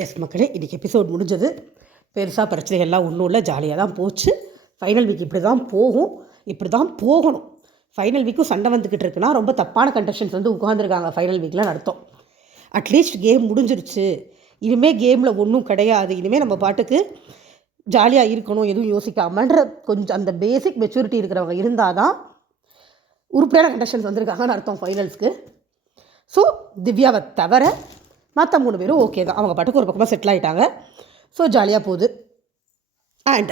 S மக்களே, இன்றைக்கி episode முடிஞ்சது. பெருசாக பிரச்சனைகள்லாம் ஒன்றும் இல்லை, ஜாலியாக தான் போச்சு. ஃபைனல் வீக் இப்படி தான் போகும், இப்படி தான் போகணும். ஃபைனல் வீக்கும் சண்டை வந்துக்கிட்டு இருக்குன்னா ரொம்ப தப்பான கண்டெஸ்டன்ஸ் வந்து உட்காந்துருக்காங்க ஃபைனல் வீக்கில் நடத்தும். அட்லீஸ்ட் கேம் முடிஞ்சிருச்சு, இனிமேல் கேமில் ஒன்றும் கிடையாது, இனிமேல் நம்ம பாட்டுக்கு ஜாலியாக இருக்கணும், எதுவும் யோசிக்காமன்ற கொஞ்சம் அந்த பேசிக் மெச்சூரிட்டி இருக்கிறவங்க இருந்தால் தான் உருப்படியான கண்டெஸ்டன்ஸ் வந்திருக்காங்கன்னு அர்த்தம் ஃபைனல்ஸ்க்கு. ஸோ திவ்யாவை தவிர மற்ற 3 பேரும் ஓகே தான், அவங்க பாட்டுக்கு ஒரு பக்கமாக செட்டில் ஆகிட்டாங்க. ஸோ ஜாலியாக போகுது. அண்ட்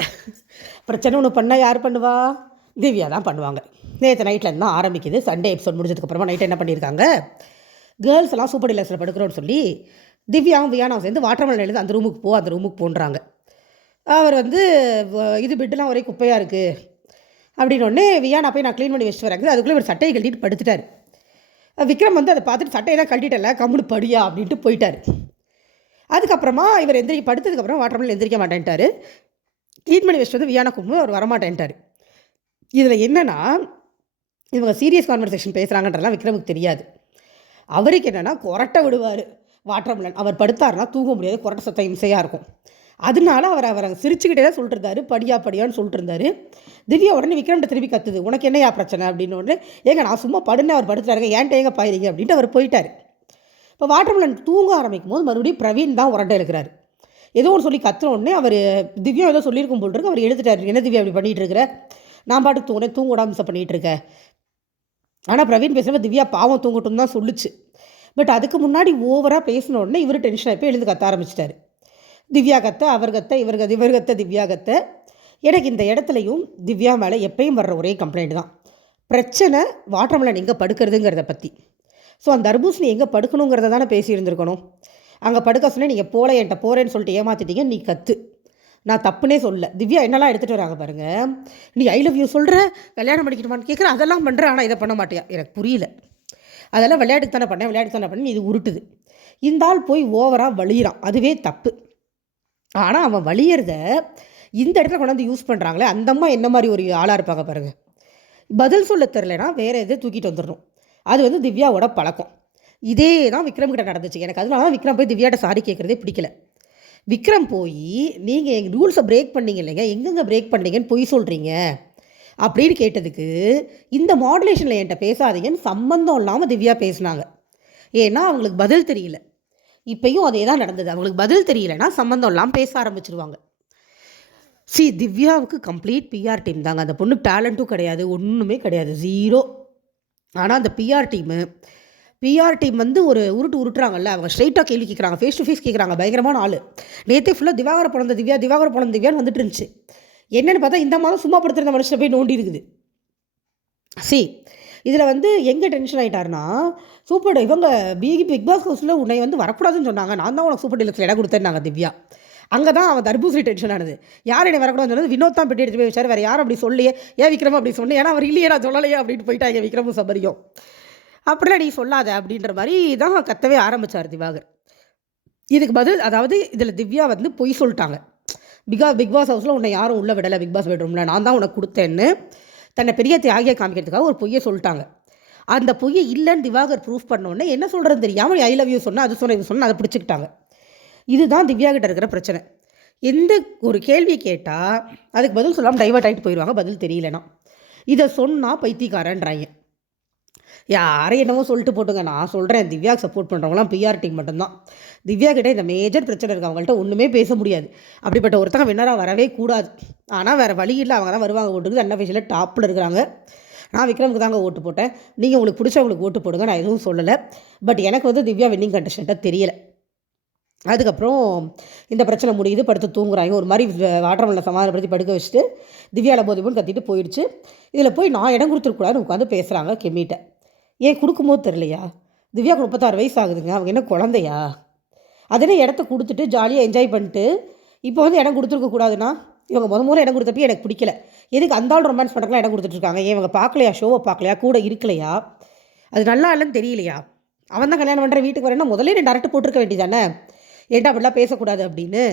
பிரச்சனை ஒன்று பண்ணால் யார் பண்ணுவா? திவ்யா தான் பண்ணுவாங்க. நேற்று நைட்லேருந்து தான் ஆரம்பிக்குது. சண்டே எபிசோட் முடிஞ்சதுக்கப்புறமா நைட்டு என்ன பண்ணியிருக்காங்க, கேர்ள்ஸ் எல்லாம் சூப்பர் டீலக்ஸில் படுக்கிறோன்னு சொல்லி திவ்யாவும் வியானாவும் சேர்ந்து வாட்டர்மெலன் எழுந்து அந்த ரூமுக்கு போன்றாங்க. அவர் வந்து இது பெட்டெலாம் ஒரே குப்பையாக இருக்குது அப்படின்னோடனே வியானா போய் நான் க்ளீன் பண்ணி வச்சுட்டு வரேங்க. அதுக்குள்ளே ஒரு சட்டையை கழட்டிட்டு படுத்துட்டார். விக்ரம் வந்து அதை பார்த்துட்டு சட்டையெல்லாம் கழட்டிட்டல, கம்முனு படியா அப்படின்ட்டு போயிட்டார். அதுக்கப்புறமா இவர் படுத்ததுக்கப்புறம் வாட்டர்மெலன் எந்திரிக்க மாட்டேன்ட்டார். க்ளீன் பண்ணி வச்சுட்டு வந்து வியானா கும்பு அவர் வரமாட்டேன்ட்டார். இதில் என்னென்னா, இவங்க சீரியஸ் கான்வர்சேஷன் பேசுகிறாங்கன்றலாம் விக்ரமுக்கு தெரியாது. அவருக்கு என்னென்னா கொரட்டை விடுவார் வாட்டர்மெலன். அவர் படுத்தாருன்னா தூங்க முடியாது, கொரட்டை சத்தம் இம்சையாக இருக்கும். அதனால அவர் சிரிச்சுக்கிட்டே தான் சொல்லிட்டு இருந்தார், படியான்னு சொல்லிட்டு இருந்தார். திவ்யா உடனே விக்ரம்கிட்ட திருப்பி கத்துது, உனக்கு என்னையா பிரச்சனை அப்படின்னு. உடனே ஏங்க நான் சும்மா படுன்னு அவர் படுத்துட்டாருங்க, ஏன்ட்ட ஏங்க பாயிருங்க அப்படின்ட்டு அவர் போயிட்டார். இப்போ வாட்டர்மெலன் தூங்க ஆரம்பிக்கும் போது மறுபடியும் பிரவீன் தான் உரண்டை இருக்கிறார். ஏதோ ஒன்று சொல்லி கத்துனோடனே அவர் திவ்யா ஏதோ சொல்லியிருக்கும் போல் இருக்கு. அவர் எழுதிட்டார், என்ன திவ்யா அப்படி பண்ணிகிட்டு இருக்கிற, நான் பாட்டுக்கு தூங்க விடாம பண்ணிகிட்டு இருக்கேன். ஆனால் பிரவீன் பேசுகிறப்ப திவ்யா பாவம் தூங்கட்டும் தான் சொல்லிச்சு. பட் அதுக்கு முன்னாடி ஓவராக பேசின உடனே இவர் டென்ஷன் ஆகி எழுந்து கத்த ஆரம்பிச்சிட்டாரு. திவ்யா கத்த, அவர் கத்த, இவர் கத்த, திவ்யா கத்த. எனக்கு இந்த இடத்துலையும் திவ்யா மேலே எப்பயும் வர்ற ஒரே கம்ப்ளைண்ட் தான், பிரச்சனை வாட்டர்மெலன் எங்கே படுக்கிறதுங்கிறத பற்றி. ஸோ அந்த தர்பூசணி எங்கே படுக்கணுங்கிறத தானே பேசியிருந்துருக்கணும். அங்கே படுக்க சொன்னேன், நீங்கள் போல என்கிட்ட போகிறேன்னு சொல்லிட்டு ஏமாற்றிட்டீங்க, நீ கற்று. நான் தப்புனே சொல்ல. திவ்யா என்னெல்லாம் எடுத்துகிட்டு வராங்க பாருங்கள். நீ ஐ லவ் யூ சொல்கிற, கல்யாணம் பண்ணிக்கணுமான்னு கேட்குற, அதெல்லாம் பண்ணுற, ஆனால் இதை பண்ண மாட்டியா, எனக்கு புரியல. அதெல்லாம் விளையாட்டுக்கு தானே பண்ணேன், இது உருட்டுது. இந்த ஆள் போய் ஓவராக வலியிறான், அதுவே தப்பு. ஆனால் அவன் வலியறத இந்த இடத்துல கொண்டாந்து யூஸ் பண்ணுறாங்களே, அந்த அம்மா என்ன மாதிரி ஒரு ஆளாக இருப்பாங்க பாருங்கள். பதில் சொல்ல தெரிலனா வேறு எதை தூக்கிட்டு வந்துடணும். அது வந்து திவ்யாவோட பழக்கம். இதே தான் விக்ரம் கிட்ட நடந்துச்சு. எனக்கு அதனால தான் விக்ரம் போய் திவ்யாட்ட சாரி கேட்குறதே பிடிக்கல. விக்ரம் போய் நீங்கள் எங்கள் ரூல்ஸை பிரேக் பண்ணீங்க இல்லைங்க, எங்கெங்கே பிரேக் பண்ணீங்கன்னு பொய் சொல்கிறீங்க அப்படின்னு கேட்டதுக்கு, இந்த மாடுலேஷனில் என்கிட்ட பேசாதீங்கன்னு சம்மந்தம் இல்லாமல் திவ்யா பேசினாங்க. ஏன்னா அவங்களுக்கு பதில் தெரியல. இப்போயும் அதே தான் நடந்தது. அவங்களுக்கு பதில் தெரியலன்னா சம்மந்தம் இல்லாமல் பேச ஆரம்பிச்சிருவாங்க. திவ்யாவுக்கு கம்ப்ளீட் பிஆர் டீம் தாங்க. அந்த பொண்ணு டேலண்ட்டும் கிடையாது, ஒன்றுமே கிடையாது, ஜீரோ. ஆனால் அந்த பிஆர் டீம் வந்து ஒரு உருட்டுறாங்கல்ல, அவங்க ஸ்ட்ரைட்டாக கேள்வி கேட்குறாங்க, ஃபேஸ் டு ஃபேஸ் கேட்குறாங்க. பயங்கரமான ஆள். நேற்றே ஃபுல்லாக திவாகர் பிறந்த திவ்யான்னு வந்துட்டு இருந்துச்சு. என்னென்னு பார்த்தா இந்த மாதம் சும்மா படுத்துருந்த மனுஷனை போய் நோண்டி இருக்குது. இதில் வந்து எங்கே டென்ஷன் ஆகிட்டாருன்னா, இவங்க பிக் பாஸ் ஹவுஸில் உன்னை வந்து வரக்கூடாதுன்னு சொன்னாங்க, நான் தான் உனக்கு சூப்பர் டீலக்ஸில் இடம் கொடுத்தேன்னாங்க திவ்யா. அங்கே தான் அவன் தர்பூசணி டென்ஷன் ஆனது. யார் என்னை வரக்கூடாதுன்னு சொன்னது, வினோத் தான் பெட்டி எடுத்து போய் வச்சார், வேறு யாரும் அப்படி சொல்லியே, ஏன் விக்ரம் அப்படி சொன்னேன், ஏன்னா அவர் இல்லையே நான் சொல்லலையே அப்படின்ட்டு போயிட்டாங்க விக்ரமும் சபரியும். அப்படிலாம் நீ சொல்லாத அப்படின்ற மாதிரி தான் கத்தவே ஆரம்பித்தார் திவாகர். இதுக்கு பதில், அதாவது இதில் திவ்யா வந்து பொய் சொல்லிட்டாங்க. பிக் பாஸ் ஹவுஸில் உன்னை யாரும் உள்ளே விடலை, பிக் பாஸ் பெட்ரூமில் நான் தான் உனக்கு கொடுத்தேன்னு தன்னை பெரிய தியாகியை காமிக்கிறதுக்காக ஒரு பொய்யை சொல்லிட்டாங்க. அந்த பொய்யை இல்லைன்னு திவாகர் ப்ரூஃப் பண்ணோடனே என்ன சொல்கிறதுன்னு தெரியாமல் ஐ லவ் யூ சொன்னால், அது சொன்ன இது சொன்னால் அதை பிடிச்சிக்கிட்டாங்க. இதுதான் திவ்யா கிட்ட இருக்கிற பிரச்சனை. எந்த ஒரு கேள்வி கேட்டால் அதுக்கு பதில் சொல்லாமல் டைவர்ட் ஆகிட்டு போயிடுவாங்க, பதில் தெரியலனா. இதை சொன்னால் பைத்தியக்காரன்றாங்க. யாரையும் என்னவோ சொல்லிட்டு போட்டுங்க, நான் சொல்கிறேன், திவ்யாவுக்கு சப்போர்ட் பண்ணுறவங்களாம் பிஆர் டீம் மட்டும்தான். திவ்யா கிட்டே இந்த மேஜர் பிரச்சனை இருக்குது, அவங்கள்ட்ட ஒன்றுமே பேச முடியாது. அப்படிப்பட்ட ஒருத்தங்க வின்னராக வரவே கூடாது. ஆனால் வேறு வழி இல்லை, அவங்க தான் வருவாங்க ஓட்டுக்கு. அன்அஃபிஷியலாக டாப்பில் இருக்கிறாங்க. நான் விக்ரமுக்கு தாங்க ஓட்டு போட்டேன். நீங்கள் உங்களுக்கு பிடிச்சவங்களுக்கு ஓட்டு போடுங்க, நான் எதுவும் சொல்லலை. பட் எனக்கு வந்து திவ்யா வின்னிங் கண்டஸ்டண்ட்டாக தெரியலை. அதுக்கப்புறம் இந்த பிரச்சனை முடியுது, படுத்து தூங்குறாங்க. ஒரு மாதிரி வாட்டர்மெலனை சமாதானப்படுத்தி படுக்க வச்சுட்டு திவ்யாவில் போதிப்போன்னு கத்திட்டு போயிடுச்சு. இதில் போய் நான் இடம் கொடுத்துருக்கூடாதுன்னு உட்காந்து பேசுகிறாங்க கெமிட்ட. ஏன் கொடுக்கும்போது தெரியலையா? திவ்யாவுக்கு 36 வயசு ஆகுதுங்க, அவங்க என்ன குழந்தையா? அதனே இடத்த கொடுத்துட்டு ஜாலியாக என்ஜாய் பண்ணிட்டு இப்போ வந்து இடம் கொடுத்துருக்கக்கூடாதுன்னா, இவங்க முதல்ல இடம் கொடுத்தப்போ எனக்கு பிடிக்கல. எதுக்கு அந்த ஆள் ரொமான்ஸ் பண்ணுறதுலாம் இடம் கொடுத்துட்ருக்காங்க? ஏன் இவங்க பார்க்கலையா, ஷோவை பார்க்கலையா, கூட இருக்கலையா? அது நல்லா இல்லைன்னு தெரியலையா? அவன் தான் கல்யாணம் பண்ணுற வீட்டுக்கு வரேன்னா முதல்ல 2 அரட்டு போட்டிருக்க வேண்டியதானே, ஏன்டா அப்படிலாம் பேசக்கூடாது அப்படின்னு.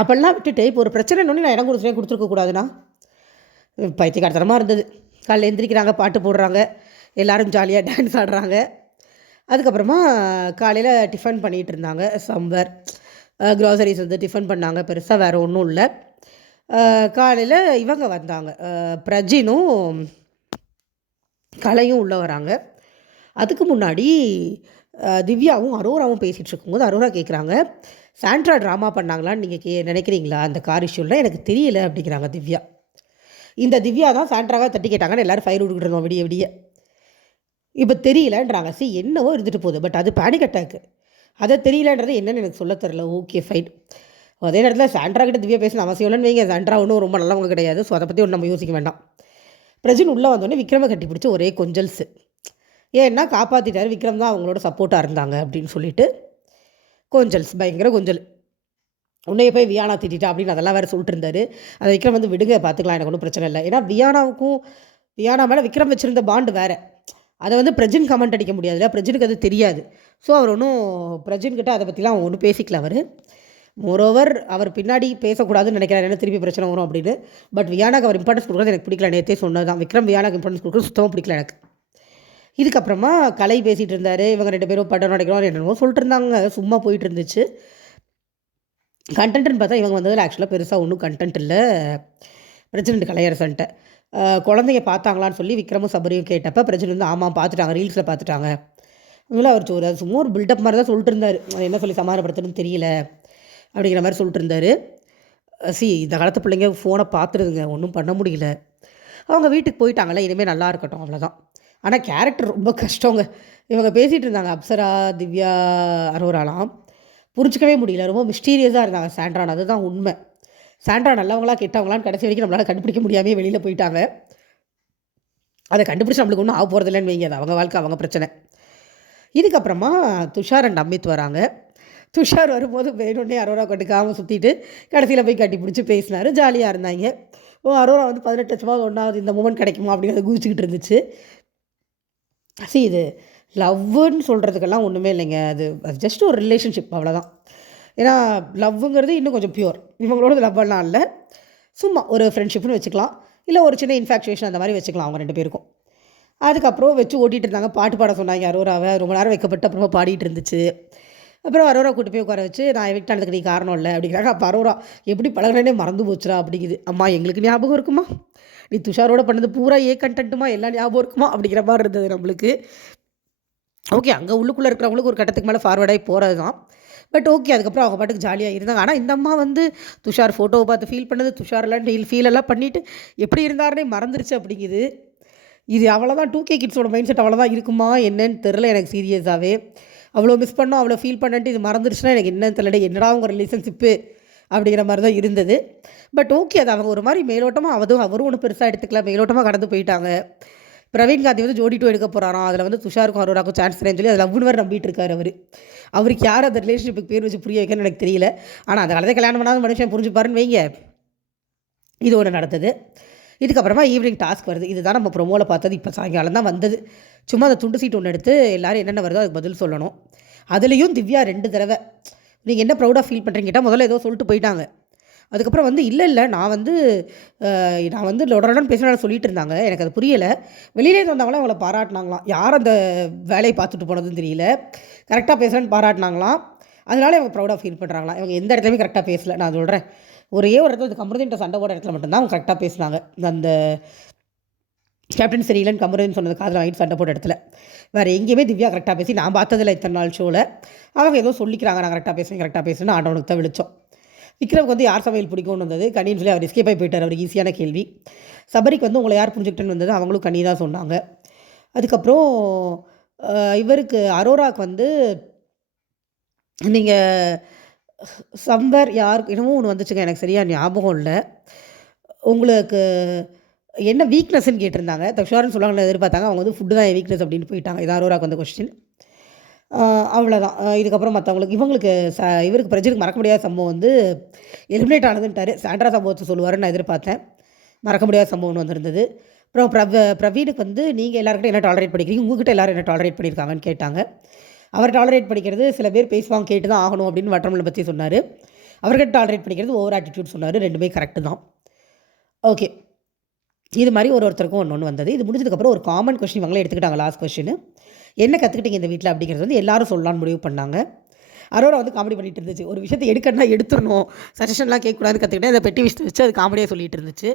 அப்படிலாம் விட்டுட்டு இப்போ ஒரு பிரச்சனைன்னு நான் இடம் கொடுத்துருக்கக்கூடாதுன்னா, பைத்தியக்காரத்தனமாக இருந்தது. காலையில் எந்திரிக்கிறாங்க, பாட்டு போடுறாங்க, எல்லோரும் ஜாலியாக டான்ஸ் ஆடுறாங்க. அதுக்கப்புறமா காலையில் டிஃபன் பண்ணிகிட்டு இருந்தாங்க. சம்பர் க்ராசரிஸ் வந்து டிஃபன் பண்ணாங்க. பெருசாக வேறு ஒன்றும் இல்லை. காலையில் இவங்க வந்தாங்க, பிரஜினும் கலையும் உள்ளே வராங்க. அதுக்கு முன்னாடி திவ்யாவும் அரோராவும் பேசிகிட்டு இருக்கும்போது அரோரா கேட்குறாங்க, சாண்ட்ரா ட்ராமா பண்ணாங்களான்னு நீங்கள் நினைக்கிறீங்களா அந்த கார் இஷ்யூவில்? எனக்கு தெரியல அப்படிங்கிறாங்க திவ்யா. இந்த திவ்யா தான் சாண்ட்ராவை தட்டி கேட்டாங்கன்னு எல்லோரும் ஃபயர் விட்டுக்கிட்டு இருந்தோம் விடிய விடிய. இப்போ தெரியலன்றாங்க. என்னவோ இருந்துட்டு போகுது, பட் அது பேனிக் அட்டாக்கு. அதை தெரியலன்றது என்னென்னு எனக்கு சொல்ல தெரில. Okay fine. அதே நேரத்தில் சாண்ட்ரா கிட்ட திவ்யா பேசணும் அவசியம் இல்லைன்னு வைங்க. சாண்ட்ரா ஒன்றும் ரொம்ப நல்லவங்க கிடையாது. ஸோ அதை பற்றி ஒன்றும் நம்ம யோசிக்க வேண்டாம். பிரஜின் உள்ளே வந்தோடனே விக்ரமை கட்டி பிடிச்சி ஒரே கொஞ்சல்ஸு. ஏன்னா காப்பாற்றிட்டார், விக்ரம் தான் அவங்களோட சப்போர்ட்டாக இருந்தாங்க அப்படின்னு சொல்லிட்டு கொஞ்சல்ஸ், பயங்கர கொஞ்சல். உன்னைய போய் வியானா திட்டா அப்படின்னு அதெல்லாம் வேறு சொல்லிட்டு இருந்தார். அதை விக்ரம் வந்து விடுங்க, பார்த்துக்கலாம், எனக்கு ஒன்றும் பிரச்சனை இல்லை. ஏன்னா வியானா மேலே விக்ரம் வச்சுருந்த பாண்டு வேறு. அதை வந்து பிரஜின் கமெண்ட் அடிக்க முடியாதுல்ல, பிரஜினுக்கு அது தெரியாது. ஸோ அவர் ஒன்றும் பிரஜின்கிட்ட அதை பற்றிலாம் ஒன்றும் பேசிக்கல. மோரோவர் அவர் பின்னாடி பேசக்கூடாதுன்னு நினைக்கிறார், என்ன திருப்பி பிரச்சனை வரும் அப்படின்னு. பட் வியானாக்கு அவர் இம்பார்ட்டன்ஸ் கொடுக்குறது எனக்கு பிடிக்கல. நேற்றே சொன்னது தான், விக்ரம் வியானாக்கு இம்பார்ட்டன்ஸ் கொடுக்குறது சுத்தமாக பிடிக்கல எனக்கு. இதுக்கப்புறமா கலை பேசிகிட்டு இருந்தார். இவங்க 2 பேரும் படம் நடிக்கிறோம் என்னென்னமோ சொல்லிட்டு இருந்தாங்க. சும்மா போயிட்டு இருந்துச்சு. கண்டென்ட்னு பார்த்தா இவங்க வந்ததில் ஆக்சுவலாக பெருசாக ஒன்றும் கண்டென்ட் இல்லை. பிரசிடென்ட் கலையரசன்ட்ட குழந்தைங்க பார்த்தாங்களான்னு சொல்லி விக்ரமும் சபரியும் கேட்டப்போ பிரசிடென்ட் வந்து ஆமாம் பார்த்துட்டாங்க, ரீல்ஸில் பார்த்துட்டாங்க. அதனால அவர் அது சும்மா ஒரு பில்டப் மாதிரி தான் சொல்லிட்டு இருந்தார். என்ன சொல்லி சமாதானப்படுத்துன்னு தெரியல அப்படிங்கிற மாதிரி சொல்லிட்டு இருந்தார். இந்த காலத்து பிள்ளைங்க ஃபோனை பார்த்துருதுங்க, ஒன்றும் பண்ண முடியல. அவங்க வீட்டுக்கு போயிட்டாங்களே, இனிமேல் நல்லா இருக்கட்டும், அவ்வளோதான். ஆனால் கேரக்டர் ரொம்ப கஷ்டங்க. இவங்க பேசிகிட்டு இருந்தாங்க, அப்சரா, திவ்யா, அரோராலாம் புரிஞ்சிக்கவே முடியல. ரொம்ப மிஸ்டீரியஸாக இருந்தாங்க சாண்ட்ரான். அதுதான் உண்மை. சாண்ட்ரா நல்லவங்களா கெட்டவங்களான்னு கடைசி வரைக்கும் நம்மளால் கண்டுபிடிக்க முடியாமல் வெளியில் போயிட்டாங்க. அதை கண்டுபிடிச்சி நம்மளுக்கு ஒன்றும் ஆக போகிறதில்லன்னு வைங்க. அது அவங்க வாழ்க்கை, அவங்க பிரச்சனை. இதுக்கப்புறமா துஷார் அண்ட் அமித் வராங்க. துஷார் வரும்போது வேணுன்னே அரோரா கண்டுக்காமல் சுற்றிட்டு கடைசியில் போய் கட்டி பிடிச்சி பேசினார். ஜாலியாக இருந்தாங்க. அரோரா வந்து 18 லட்சமாக ஒன்றாவது இந்த மூமெண்ட் கிடைக்குமா அப்படிங்கிறத குதிச்சுக்கிட்டு இருந்துச்சு. இது லவ்வுன்னு சொல்கிறதுக்கெல்லாம் ஒன்றுமே இல்லைங்க. அது ஜஸ்ட் ஒரு ரிலேஷன்ஷிப், அவ்வளோதான். ஏன்னா லவ்வுங்கிறது இன்னும் கொஞ்சம் பியூர். இவங்களோட லவ்வெல்லாம் இல்லை, சும்மா ஒரு ஃப்ரெண்ட்ஷிப்னு வச்சுக்கலாம். இல்லை ஒரு சின்ன இன்ஃபேக்சுவேஷன் அந்த மாதிரி வச்சுக்கலாம் அவங்க 2 பேருக்கும். அதுக்கப்புறம் வச்சு ஓட்டிகிட்டு இருந்தாங்க. பாட்டு பாட சொன்னாங்க அரோராவை. ரொம்ப நேரம் வைக்கப்பட்டு அப்புறமா பாடிட்டு இருந்துச்சு. அப்புறம் அரோரா கூட்டு போய் உட்கார வச்சு, நான் எவிக்ட் ஆனதுக்கு நீ காரணம் இல்லை அப்படிங்கிறாங்க. அப்போ அரோரா எப்படி பழகினே மறந்து போச்சுரா அப்படிங்குது. அம்மா எங்களுக்கு ஞாபகம் இருக்குமா, நீ துஷாரோட பண்ணது பூரா கண்டென்ட்டுமா, எல்லாம் ஞாபகம் இருக்குமா அப்படிங்கிற மாதிரி இருந்தது நம்மளுக்கு. ஓகே, அங்கே உள்ளுக்குள்ளே இருக்கிறவங்களுக்கு ஒரு கட்டத்துக்கு மேலே ஃபார்வர்டாகி போகிறது தான். பட் ஓகே, அதுக்கப்புறம் அவங்க பாட்டுக்கு ஜாலியாக இருந்தாங்க. ஆனால் இந்த அம்மா வந்து துஷார் ஃபோட்டோவை பார்த்து ஃபீல் பண்ணது, துஷாரெல்லாம் ஃபீலெல்லாம் பண்ணிவிட்டு எப்படி இருந்தாருன்னே மறந்துருச்சு அப்படிங்குது. இது அவ்வளோதான். 2K கிட்ஸோட மைண்ட் செட் அவ்வளோதான் இருக்குமா என்னன்னு தெரில எனக்கு சீரியஸாகவே. அவ்வளோ மிஸ் பண்ணோம், அவ்வளோ ஃபீல் பண்ணிட்டு இது மறந்துருச்சுன்னா எனக்கு என்னன்னு தெரியல. என்னடா அவங்க ரிலேஷன்ஷிப்பு அப்படிங்கிற மாதிரி தான் இருந்தது. பட் ஓகே, அது அவங்க ஒரு மாதிரி மேலோட்டமாக அவரும் ஒன்றும் பெருசாக எடுத்துக்கல, மேலோட்டமாக கடந்து போயிட்டாங்க. பிரவீன் காந்தி வந்து ஜோடி 2 எடுக்க போகிறாராம். அதில் வந்து துஷாருக்கும் அரோராக்கும் சான்ஸ் இல்லைன்னு சொல்லி அதில் லவ்னு வேறு நம்பிட்டு இருக்காரு அவருக்கு யார் அந்த ரிலேஷன்ஷிப்புக்கு பேர் வச்சு புரிய வைக்கணும்னு எனக்கு தெரியல. ஆனால் அந்த காலத்தை கல்யாணம் பண்ணாத மனுஷன் புரிஞ்சுப்பாருன்னு வைங்க. இது ஒன்று நடந்தது. இதுக்கப்புறமா ஈவினிங் டாஸ்க் வருது. இதுதான் நம்ம ப்ரொமோவில் பார்த்தது. இப்போ சாயங்காலம் தான் வந்தது. சும்மா அந்த துண்டு சீட் ஒன்று எடுத்து எல்லோரும் என்னென்ன வருதோ அதுக்கு பதில் சொல்லணும். அதுலேயும் திவ்யா 2 தடவை நீங்கள் என்ன ப்ரௌடாக ஃபீல் பண்ணுறீங்க கேட்டால் முதல்ல ஏதோ சொல்லிட்டு போயிட்டாங்க. அதுக்கப்புறம் வந்து இல்லை நான் வந்து லொடலொடன்னு பேசினாலும் சொல்லிட்டு இருந்தாங்க. எனக்கு அது புரியலை. வெளியிலேருந்து வந்தவங்களாம் அவங்கள பாராட்டினாங்களாம். யார் அந்த வேலையை பார்த்துட்டு போனதுன்னு தெரியல. கரெக்டாக பேசுகிறேன்னு பாராட்டினாங்களாம். அதனால இவங்க ப்ரௌடாக ஃபீல் பண்ணுறாங்களாம். இவங்க எந்த இடத்துலையுமே கரெக்டாக பேசலை. நான் சொல்கிறேன், ஒரே ஒரு இடத்துல கமருதீன்ட்ட சண்டை போட இடத்துல மட்டும்தான் அவங்க கரெக்டாக பேசினாங்க. அந்த கேப்டன் சரியில்லைன்னு கமருதீன் சொன்னது காதில் வாங்கிட்டு சண்டை போட்ட இடத்துல வேறு எங்கேயுமே திவ்யா கரெக்டாக பேசி நான் பார்த்ததில்லை இத்தனை நாள் ஷோவில். அவங்க ஏதோ சொல்லிக்கிறாங்க, நான் கரெக்டாக பேசுகிறேன்னு ஆண்டவனுக்கு தான் விழிச்சோம். விக்ரமுக்கு வந்து யார் சமையல் பிடிக்கும்னு வந்தது, கனின்னு சொல்லி அவர் எஸ்கேப் ஆகி போயிட்டார். அவர் ஈஸியான கேள்வி. சபரிக்கு வந்து உங்களை யார் புரிஞ்சுக்கிட்டேன்னு வந்தது, அவங்களும் கனி தான் சொன்னாங்க. அதுக்கப்புறம் இவருக்கு அரோராக்கு வந்து நீங்கள் சம்பர் யாருக்கு என்னமோ ஒன்று வந்துச்சுங்க, எனக்கு சரியாக ஞாபகம் இல்லை. உங்களுக்கு என்ன வீக்னஸ்ன்னு கேட்டிருந்தாங்க. துஷார்னு சொல்லுவாங்கன்னு எதிர்பார்த்தாங்க. அவங்க வந்து ஃபுட்டு தான் என் வீக்னஸ் அப்படின்னு போயிட்டாங்க. இது அரோராக்கு வந்த கொஸ்டின். அவ்வளோதான். இதுக்கப்புறம் மற்றவங்களுக்கு இவங்களுக்கு இவருக்கு பிரஜனுக்கு மறக்க முடியாத சம்பவம் வந்து எலிமினேட் ஆனதுன்ட்டார். சாண்ட்ரா சம்பவத்தை சொல்லுவாருன்னு நான் எதிர்பார்த்தேன். மறக்க முடியாத சம்பவம்னு வந்திருந்தது. அப்புறம் பிரவீனுக்கு வந்து நீங்கள் எல்லாருக்கிட்ட என்ன டாலரேட் பண்ணிக்கிறீங்க, உங்ககிட்ட எல்லோரும் என்ன டாலரேட் பண்ணியிருக்காங்கன்னு கேட்டாங்க. அவர் டாலரேட் பண்ணிக்கிறது சில பேர் பேசுவாங்க, கேட்டு தான் ஆகணும் அப்படின்னு வட்டரமலை பற்றி சொன்னார். அவர்கிட்ட டாலரேட் பண்ணிக்கிறது ஓவர் ஆட்டிடியூட் சொன்னார். 2மே கரெக்டு தான். ஓகே, இது மாதிரி ஒருத்தருக்கும் ஒன்று வந்தது. இது முடிஞ்சதுக்கப்புறம் ஒரு காமன் கொஸ்டின் இவங்களே எடுத்துக்கிட்டாங்க. லாஸ்ட் கொஸ்டின், என்ன கற்றுக்கிட்டீங்க இந்த வீட்டில் அப்படிங்கிறது வந்து எல்லாரும் சொல்லலான்னு முடிவு பண்ணாங்க. அரோரா வந்து காமெடி பண்ணிகிட்டு இருந்துச்சு. ஒரு விஷயத்தை எடுக்கணும்னா எடுத்துடணும், சஜஷன்லாம் கேட்கக்கூடாதுன்னு கற்றுக்கிட்டேன். அதை பெட்டி விஷயத்தை வச்சு அது காமெடியாக சொல்லிட்டு இருந்துச்சு.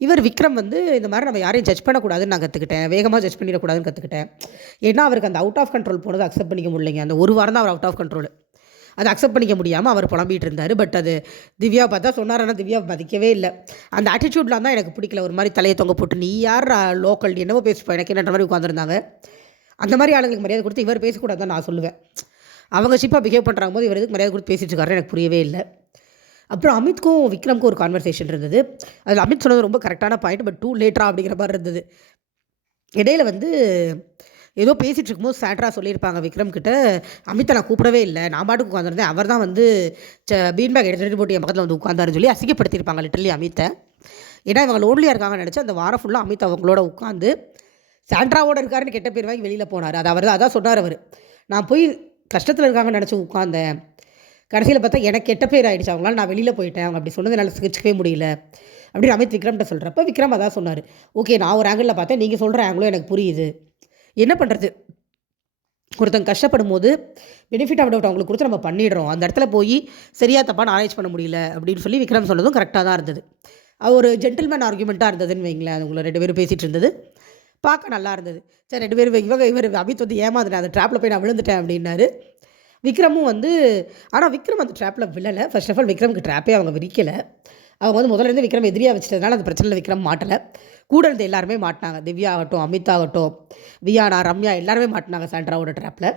இவர் விக்ரம் வந்து இந்த மாதிரி நம்ம யாரையும் ஜட்ஜ் பண்ணக்கூடாதுன்னு நான் கற்றுக்கிட்டேன், வேகமாக ஜட்ஜ் பண்ணிடக்கூடாதுன்னு கற்றுக்கிட்டேன். ஏன்னா அவருக்கு அந்த அவுட் ஆஃப் கண்ட்ரோல் போனது அக்செப்ட் பண்ணிக்க முடியலைங்க. அந்த ஒரு வாரம் தான் அவர் அவுட் ஆஃப் கண்ட்ரோல், அதை அக்செப்ட் பண்ணிக்க முடியாமல் அவர் புலம்பிகிட்டு இருந்தார். பட் அது திவ்யா பார்த்தா சொன்னார், ஆனால் திவ்யா மதிக்கவே இல்லை. அந்த ஆட்டிடியூட்லாம் தான் எனக்கு பிடிக்கல. ஒரு மாதிரி தலையை தொங்க போட்டு நீ யார் லோக்கல் என்னவோ பேசிப்போம் எனக்கு என்னன்ற மாதிரி உட்காந்துருந்தாங்க. அந்த மாதிரி ஆளுங்களுக்கு மரியாதை கொடுத்து இவர் பேசக்கூடாது தான் நான் சொல்லுவேன். அவங்க சீப்பாக பிஹேவ் பண்ணுறாங்க போது இவர் எதுக்கு மரியாதை கொடுத்து பேசிட்டு இருக்காரு எனக்கு புரியவே இல்லை. அப்புறம் அமித்க்கும் விக்ரம்க்கும் ஒரு கான்வர்சேஷன் இருந்தது. அதில் அமித் சொன்னது ரொம்ப கரெக்டான பாயிண்ட், பட் டூ லேட்டரா அப்படிங்கிற மாதிரி இருந்தது. இடையில வந்து ஏதோ பேசிகிட்டு இருக்கும்போது சாண்ட்ரா சொல்லியிருப்பாங்க விக்ரம் கிட்ட, அமித்தை நான் கூப்பிடவே இல்லை, நான் பாட்டுக்கு உட்காந்துருந்தேன், அவர் தான் வந்து பீன் பேக் எடுத்துகிட்டு போட்டு என் பக்கத்தில் வந்து உட்காந்தாருன்னு சொல்லி அசிங்கப்படுத்தியிருப்பாங்க லிட்டரலி அமித்தை. ஏன்னா இவங்க லோன்லியாக இருக்காங்கன்னு நினச்சி அந்த வாரம் ஃபுல்லாக அமித் அவங்களோட உட்காந்து சாண்ட்ராவோட இருக்காருன்னு கெட்ட பேர் வாங்கி வெளியில் போனார். அது அவர் தான் அதான் சொன்னார். அவர் நான் போய் கஷ்டத்தில் இருக்காங்கன்னு நினச்சி உட்காந்தேன், கடைசியில் பார்த்தா எனக்கு கெட்ட பேர் ஆகிடுச்சு, அவங்களால நான் வெளியில் போயிட்டேன், அவங்க அப்படி சொன்னது என்னால் சிரிச்சிக்கவே முடியல அப்படின்னு அமித் விக்ரம்கிட்ட சொல்கிறப்ப விக்ரம் அதான் சொன்னார், ஓகே நான் ஒரு ஆங்கிளில் பார்த்தேன், நீங்கள் சொல்கிற ஆங்கிளும் எனக்கு புரியுது, என்ன பண்ணுறது, ஒருத்தங்க கஷ்டப்படும் போது பெனிஃபிட் ஆஃப் டவுட் அவங்களுக்கு கொடுத்து நம்ம பண்ணிடுறோம், அந்த இடத்துல போய் சரியாக தப்பான ஆராய்ச்சி பண்ண முடியல அப்படின்னு சொல்லி விக்ரம் சொன்னதும் கரெக்டாக தான் இருந்தது. ஒரு ஜென்டில்மேன் ஆர்குமெண்ட்டாக இருந்ததுன்னு வைங்களேன். அது உங்களை 2 பேரும் பேசிகிட்டு இருந்தது பார்க்க நல்லா இருந்தது. சரி 2 பேரும் இவர் அமித் வந்து ஏமாந்துட்டேன், அந்த ட்ராப்பில் போய் நான் விழுந்துட்டேன் அப்படின்னாரு. விக்ரமும் வந்து ஆனால் விக்ரம் அந்த ட்ராப்பில் விழலை. ஃபர்ஸ்ட் ஆஃப் ஆல் விக்ரமுக்கு ட்ராப்பே அவங்க விரிக்கலை. அவங்க வந்து முதல்லேருந்து விக்ரம் எதிரியாக வச்சுட்டதுனால அந்த பிரச்சனையில் விக்ரம் மாட்டலை. கூட இருந்து எல்லாருமே மாட்டினாங்க, திவ்யா ஆகட்டும், அமித் ஆகட்டும், வியானா, ரம்யா எல்லாருமே மாட்டினாங்க சாண்ட்ராவோட ட்ராப்பில்.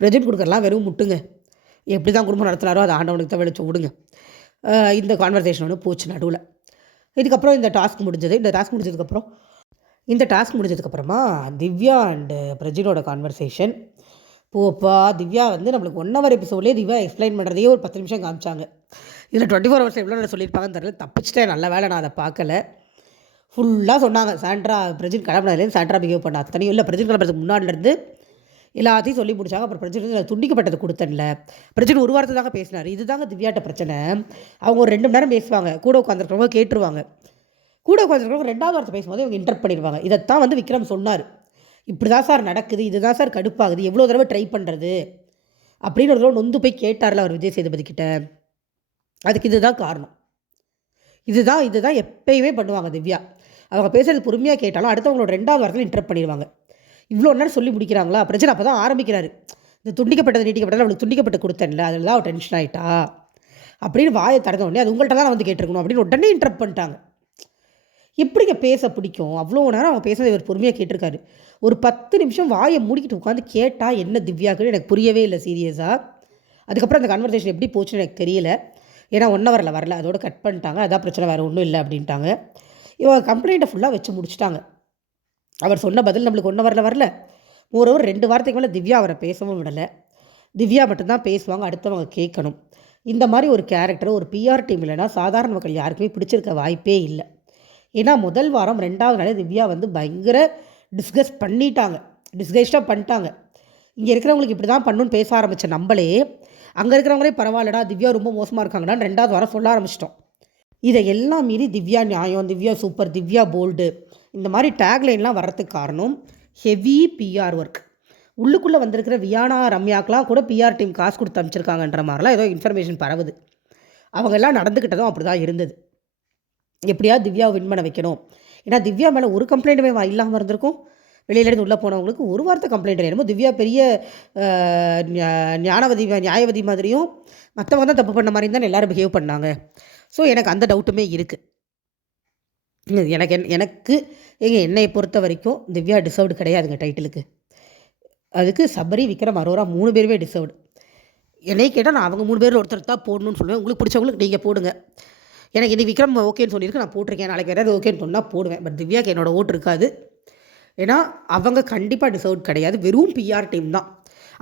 ப்ரெசென்ட் கொடுக்குறலாம் வெறும் முட்டுங்க, எப்படி தான் குடும்பம் நடத்துனாரோ அதை ஆண்டவனுக்கு தான் வெளிச்சு விடுங்க. இந்த கான்வர்சேஷன் ஒன்று போச்சு நடுவில். இதுக்கப்புறம் இந்த டாஸ்க் முடிஞ்சதுக்கப்புறமா திவ்யா அண்டு பிரஜினோட கான்வர்சேஷன் போப்பா. திவ்யா வந்து நம்மளுக்கு 1 ஹவர் எபிசோட்லேயே திவ்யா எக்ஸ்பிளைன் பண்ணுறதையே ஒரு 10 நிமிஷம் காமிச்சாங்க. இதில் 24 ஹவர்ஸ் எவ்வளோ நான் சொல்லியிருப்பாங்கன்னு தெரியல, தப்பிச்சிட்டேன், நல்ல வேலை நான் அதை பார்க்கல. ஃபுல்லாக சொன்னாங்க சாண்ட்ரா பிரஜின் கிளம்புனதுலேருந்து சாண்ட்ரா பிஹேவ் பண்ண அத்தனையும் இல்லை, பிரஜின் கிளம்புறதுக்கு முன்னாடிலேருந்து எல்லாத்தையும் சொல்லி முடிச்சாங்க. அப்புறம் பிரஜின் துண்டிக்கப்பட்டது கொடுத்தனில்ல, பிரஜின் ஒரு வாரத்தை தாங்க பேசினார். இது தாங்க திவ்யாட்ட பிரச்சனை. அவங்க ஒரு 2 மணி நேரம் பேசுவாங்க, கூட உட்காந்துருக்கிறவங்க கேட்டுருவாங்க, கூட உட்காந்துருக்கிறவங்க 2வது வாரத்தை பேசும்போது இவங்க இன்டர்ப்ட் பண்ணிடுவாங்க. இதைத்தான் வந்து விக்ரம் சொன்னார், இப்படி தான் சார் நடக்குது, இதுதான் சார் கடுப்பாகுது, எவ்வளோ தடவை ட்ரை பண்ணுறது அப்படின்னு ஒரு தடவை நொந்து போய் கேட்டார்ல அவர் விஜய் சேதுபதி கிட்ட. அதுக்கு இதுதான் காரணம். இதுதான் எப்பயுமே பண்ணுவாங்க திவ்யா. அவங்க பேசுகிறது பொறுமையாக கேட்டாலும் அடுத்தவங்களோட 2வது வாரத்தில் இன்டர்ப்ட் பண்ணிடுவாங்க. இவ்வளோ நேரம் சொல்லி முடிக்கிறாங்களா பிரச்சனை, அப்போ தான் ஆரம்பிக்கிறாரு. இந்த துண்டிக்கப்பட்டது நீட்டிக்கப்பட்டது அவளுக்கு துண்டிக்கப்பட்டு கொடுத்தேன்ல, அதில் தான் அவள் டென்ஷன் ஆகிட்டா அப்படின்னு வாயை திறந்த உடனே அது உங்கள்கிட்ட தான் வந்து கேட்டிருக்கணும் அப்படின்னு உடனே இன்டர்ப்ட் பண்ணிட்டாங்க. எப்படிங்க பேச பிடிக்கும்? அவ்வளோ நேரம் அவங்க பேசுறது இவர் பொறுமையாக கேட்டிருக்காரு. ஒரு 10 நிமிஷம் வாயை மூடிக்கிட்டு உட்காந்து கேட்டால் என்ன திவ்யாக்குன்னு எனக்கு புரியவே இல்லை சீரியஸாக. அதுக்கப்புறம் அந்த கான்வர்சேஷன் எப்படி போச்சுன்னு எனக்கு தெரியல. ஏன்னா 1 ஹவரில் வரல, அதோட கட் பண்ணிட்டாங்க. அதான் பிரச்சனை, வேறு ஒன்றும் இல்லை அப்படின்ட்டாங்க. இவங்க கம்ப்ளைண்ட்டை ஃபுல்லாக வச்சு முடிச்சிட்டாங்க. அவர் சொன்ன பதில் நம்மளுக்கு 1 ஹவரில் வரல. ஓரளவு 2 வாரத்துக்கு மேலே திவ்யா அவரை பேசவும் விடலை. திவ்யா மட்டும்தான் பேசுவாங்க, அடுத்தவங்க கேட்கணும். இந்த மாதிரி ஒரு கேரக்டர் ஒரு பிஆர் டீம் இல்லைன்னா சாதாரண மக்கள் யாருக்குமே பிடிச்சிருக்க வாய்ப்பே இல்லை. ஏன்னா முதல் வாரம் 2வது நாளே திவ்யா வந்து பயங்கர டிஸ்கஸ்டாக பண்ணிட்டாங்க. இங்கே இருக்கிறவங்களுக்கு இப்படி தான் பண்ணணுன்னு பேச ஆரம்பித்த நம்மளே அங்கே இருக்கிறவங்களே பரவாயில்லடா திவ்யா ரொம்ப மோசமாக இருக்காங்கடா 2வது வாரம் சொல்ல ஆரம்பிச்சிட்டோம். இதை எல்லாம் மீறி திவ்யா நியாயம், திவ்யா சூப்பர், திவ்யா போல்டு இந்த மாதிரி டேக்லைன்லாம் வர்றதுக்கு காரணம் ஹெவி பிஆர் ஒர்க். உள்ளுக்குள்ளே வந்திருக்கிற வியானா, ரம்யாக்கெலாம் கூட பிஆர் டீம் காசு கொடுத்து அமைச்சிருக்காங்கன்ற மாதிரிலாம் ஏதோ இன்ஃபர்மேஷன் பரவுது. அவங்க எல்லாம் நடந்துக்கிட்டதும் அப்படி தான் இருந்தது. எப்படியாவது திவ்யாவை வின் பண்ண வைக்கணும். ஏன்னா திவ்யா மேலே ஒரு கம்ப்ளைண்ட்டுமே இல்லாமல் இருந்திருக்கும். வெளியிலேருந்து உள்ளே போனவங்களுக்கு ஒரு வார்த்தை கம்ப்ளைண்ட் என்னமோ திவ்யா பெரிய நியாயவதி மாதிரியும் மற்றவங்க தான் தப்பு பண்ண மாதிரியும் தான் எல்லோரும் பிஹேவ் பண்ணாங்க. ஸோ எனக்கு அந்த டவுட்டுமே இருக்குது. எனக்கு என்னை பொறுத்த வரைக்கும் திவ்யா டிசர்வ்டு கிடையாதுங்க டைட்டிலுக்கு. அதுக்கு சபரி, விக்ரம், அரோரா 3 பேருமே டிசர்வ்டு. என்னை கேட்டால் நான் அவங்க 3 பேரில் ஒருத்தர் தான் போடணும்னு சொல்லுவேன். உங்களுக்கு பிடிச்சவங்களுக்கு நீங்கள் போடுங்க. எனக்கு இன்றைக்கி விக்ரம் ஓகேன்னு சொல்லியிருக்கு, நான் போட்டிருக்கேன். நாளைக்கு வேறு ஏதாவது ஓகேன்னு சொன்னால் போடுவேன். பட் திவ்யாவுக்கு என்னோடய ஓட்டு இருக்காது. ஏன்னா அவங்க கண்டிப்பாக டிசர்வ்ட் கிடையாது. வெறும் பிஆர் டீம் தான்.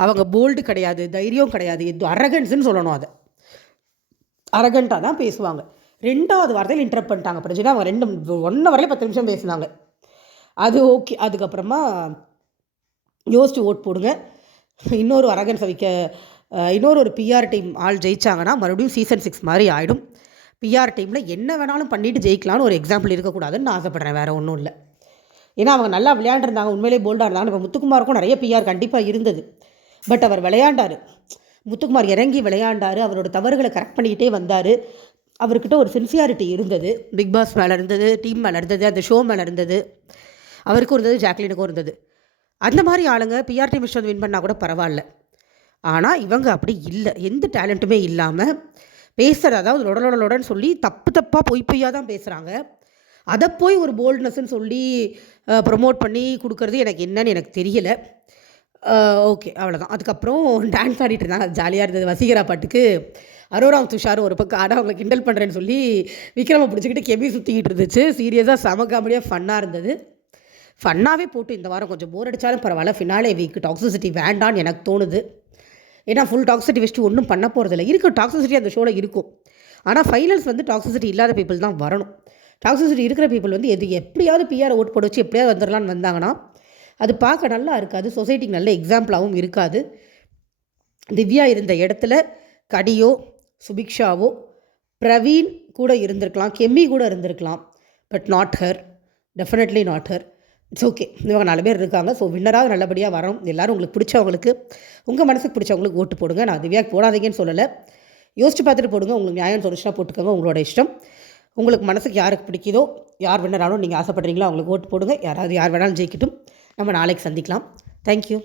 அவங்க போல்டு கிடையாது, தைரியம் கிடையாது, எது அரகன்ஸ்ன்னு சொல்லணும். அதை அரகண்ட்டாக தான் பேசுவாங்க. 2வது வாரத்தில் இன்டர்ப்ட் பண்ணிட்டாங்க பிரச்சனை. அவங்க 1 ஹவர்லேயே 10 நிமிஷம் பேசினாங்க. அது ஓகே. அதுக்கப்புறமா யோசிச்சு ஓட் போடுங்க. இன்னொரு அரகன்ஸை இன்னொரு பிஆர் டீம் ஆள் ஜெயிச்சாங்கன்னா மறுபடியும் சீசன் 6 மாதிரி ஆகிடும். பிஆர் டீமில் என்ன வேணாலும் பண்ணிவிட்டு ஜெயிக்கலான்னு ஒரு எக்ஸாம்பிள் இருக்கக்கூடாதுன்னு நான் ஆசைப்பட்றேன், வேறு ஒன்றும் இல்லை. ஏன்னா அவங்க நல்லா விளையாண்டுருந்தாங்க, உண்மையிலே போல்டாக இருந்தாங்க. இப்போ முத்துக்குமாருக்கும் நிறைய பிஆர் கண்டிப்பாக இருந்தது. பட் அவர் விளையாண்டார், முத்துக்குமார் இறங்கி விளையாண்டார், அவரோட தவறுகளை கரெக்ட் பண்ணிக்கிட்டே வந்தார். அவர்கிட்ட ஒரு சின்சியாரிட்டி இருந்தது, பிக் பாஸ் மேலே இருந்தது, டீம் மேலே இருந்தது, அந்த ஷோ மேலே இருந்தது, அவருக்கும் இருந்தது, ஜாக்லினுக்கும் இருந்தது. அந்த மாதிரி ஆளுங்க பிஆர் டீம் வந்து வின் பண்ணால் கூட பரவாயில்ல. ஆனால் இவங்க அப்படி இல்லை, எந்த டேலண்ட்டுமே இல்லாமல் பேசுகிற, அதாவது லொடலொடலொடன்னு சொல்லி தப்பாக பொய்யாக தான் பேசுகிறாங்க. அதை போய் ஒரு போல்ட்னஸ்ன்னு சொல்லி ப்ரொமோட் பண்ணி கொடுக்குறது எனக்கு என்னன்னு எனக்கு தெரியலை. ஓகே, அவ்வளோதான். அதுக்கப்புறம் டான்ஸ் ஆடிட்டு இருந்தாங்க, அது ஜாலியாக இருந்தது. வசீகரா பாட்டுக்கு அரோராம் துஷாரும் ஒரு பக்கம் ஆட அவங்களை கிண்டல் பண்ணுறேன்னு சொல்லி விக்ரமை பிடிச்சிக்கிட்டு கெமி சுற்றிக்கிட்டு இருந்துச்சு. சீரியஸாக செம காமெடியாக ஃபன்னாக இருந்தது. ஃபன்னாகவே போட்டு இந்த வாரம் கொஞ்சம் போர் அடித்தாலும் பரவாயில்ல, ஃபினாலே வீக் டாக்ஸிசிட்டி வேண்டான்னு எனக்கு தோணுது. ஏன்னா ஃபுல் டாக்ஸிசிட்டி வச்சுட்டு ஒன்றும் பண்ண போகிறதில்ல. இருக்கும் டாக்ஸிசிட்டி அந்த ஷோவில் இருக்கும், ஆனால் ஃபைனல்ஸ் வந்து டாக்ஸிசிட்டி இல்லாத பீப்புள் தான் வரணும். டாக்ஸிசிட்டி இருக்கிற பீப்புள் வந்து எப்படியாவது பிஆர் ஓட் போட வச்சு எப்படியாவது வந்துடலான்னு வந்தாங்கன்னா அது பார்க்க நல்லா இருக்காது, சொசைட்டிக்கு நல்ல எக்ஸாம்பிளாகவும் இருக்காது. திவ்யா இருந்த இடத்துல கடியோ சுபிக்ஷாவோ பிரவீன் கூட இருந்திருக்கலாம், கெம்மி கூட இருந்திருக்கலாம். But not her, definitely not her. It's okay, இவங்க 4 பேர் இருக்காங்க. ஸோ வின்னராக நல்லபடியாக வரும். எல்லோரும் உங்களுக்கு பிடிச்சவங்களுக்கு, உங்கள் மனசுக்கு பிடிச்சவங்களுக்கு ஓட்டு போடுங்க. நான் திவ்யாவுக்கு போடாதீங்கன்னு சொல்லலை, யோசிச்சு பார்த்துட்டு போடுங்க. உங்களுக்கு நியாயம் தோணுச்சுன்னா போட்டுக்கோங்க, உங்களோட இஷ்டம். உங்களுக்கு மனசுக்கு யாருக்கு பிடிக்குதோ, யார் வின்னர் ஆகணும் நீங்கள் ஆசைப்படுறீங்களோ அவங்களுக்கு ஓட்டு போடுங்க. யார் வேணாலும் ஜெயிக்கட்டும். நம்ம நாளைக்கு சந்திக்கலாம். தேங்க்யூ.